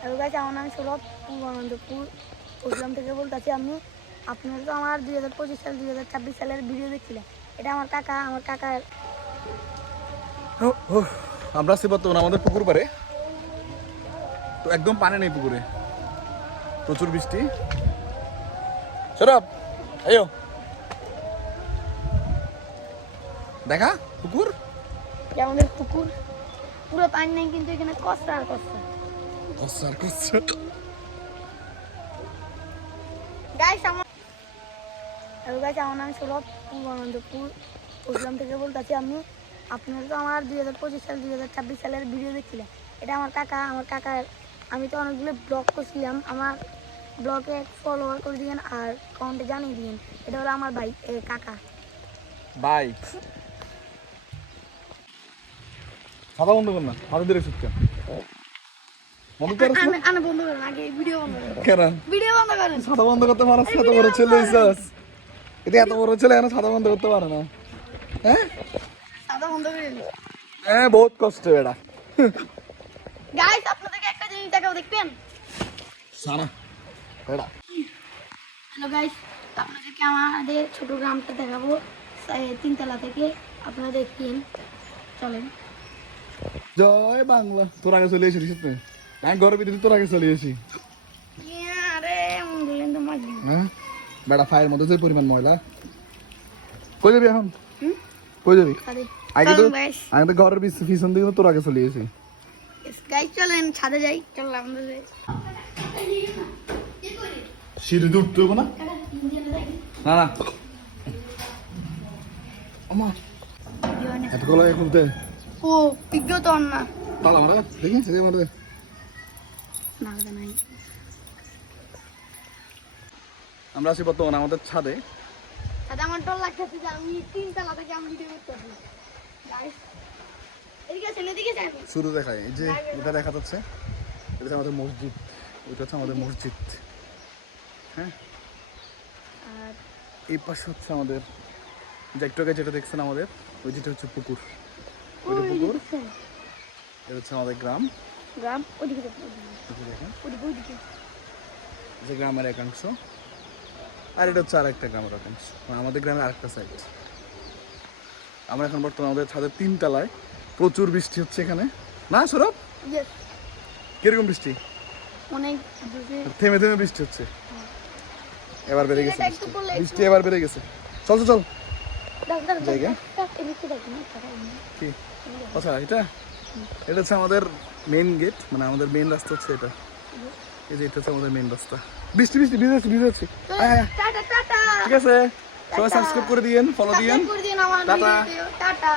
Hello guys, আমার নাম সৌরভ, পূর্বানন্দপুর কুড়িগ্রাম থেকে বলতেছি। আপনারা তো আমার 2025 সাল 2026 সালের ভিডিও দেখছিলেন। এটা আমার কাকার আমরা আছি বর্তমানে আমাদের পুকুর পাড়ে। তো একদম পানি নেই পুকুরে, প্রচুর বৃষ্টি। সৌরভ আয়ো দেখা পুকুর, এটা আমাদের পুকুর। পুরো পানি নেই, কিন্তু এখানে কষ্ট আর কষ্ট। হ্যালো গাইস, আমার নাম সৌরভ, পূর্বানন্দপুর কুড়িগ্রাম থেকে বলতেছি। আপনারা তো আমার 2025 সাল 2026 সালের ভিডিও দেখছিলেন। এটা আমার কাকার। আমি তো অনেকগুলো ব্লগ করছিলাম। আমার ব্লগে ফলোয়ার করে দিবেন আর কমেন্টে জানিয়ে দিবেন। এটা হলো আমার ভাই কাকা। বাই সাদা বন্ধ কর না, হাতে ধরে সুতকেন বন্ধ কর। আনে বন্ধ করেন, আগে ভিডিও বন্ধ করেন। কেন ভিডিও বন্ধ করেন। সাদা বন্ধ করতে পারছ? এত বড় ছেলে হইছস, এটা এত বড় ছেলে কেন সাদা বন্ধ করতে পারে না? হ্যাঁ সাদা বন্ধ করেন। হ্যাঁ, বহুত কষ্ট এটা। গাইস, আপনাদেরকে একটা জিনিস দেখাবো, দেখবেন? সানা এটা হ্যালো গাইস, আপনাদেরকে আমাদের ছোট গ্রামটা দেখাবো তিনতলা থেকে। আপনারা দেখবেন, চলেন। জয় বাংলা। তোর আগে চলে এসেছিস তুই? আমি ঘরের ভিতরে তোর আগে চলে এসেছি। আরে বললেন তো মজা। হ্যাঁ বেটা, ফায়ের মধ্যে যে পরিমাণ ময়লা। কই যাবি এখন? কই যাবি? আগে তো ঘরের পিছন দিকে তোর আগে চলে এসেছি। গাইস চলেন, ছাদে যাই। চল আমাদের সিঁড়ি দিয়ে উঠতে হবে না? না না আমার এত গলা খুলতে ও পিজ্ঞ তো না তালা মারা দেখি সেদিকে মারতে। না নাই। আমরা আছি বর্তমানে আমাদের ছাদে। দাদা, আমার ডর লাগতেছে যে আমি তিনতলা থেকে আমি ভিডিও করতেছি। গাইস এদিকে আসেন, এদিকে যান। শুরু দেখায় এই যে এটা দেখা যাচ্ছে, এটা হচ্ছে আমাদের মসজিদ। এটা হচ্ছে আমাদের মসজিদ। হ্যাঁ, আর এই পাশে হচ্ছে আমাদের যে একটু আগে যেটা দেখছেন আমাদের, ওই যেটা হচ্ছে পুকুর। ওইটা পুকুর, এটা হচ্ছে আমাদের গ্রাম। ওদিকে দেখেন ওদিকে যে গ্রামের একাংশ, আর এটা হচ্ছে আরেকটা গ্রামের একাংশ, মানে আমাদের গ্রামের আরেকটা সাইড। আমরা এখন বর্তমানে আমাদের ছাদের 3 তলায়। প্রচুর বৃষ্টি হচ্ছে এখানে, না সৌরভ? কিরকম বৃষ্টি? অনেক থেমে থেমে বৃষ্টি হচ্ছে। এবার বেড়ে গেছে বৃষ্টি, এবার বেড়ে গেছে। চল চল চল জায়গা কি? আচ্ছা, এটা হচ্ছে আমাদের মেইন গেট, মানে আমাদের মেইন রাস্তা হচ্ছে এটা। এই যে এটা হচ্ছে আমাদের মেইন রাস্তা। বৃষ্টি বৃষ্টি ভিজেছি। ঠিক আছে, সবাই সাবস্ক্রাইব করে দিয়েন, ফলো দিয়েন। টাটা।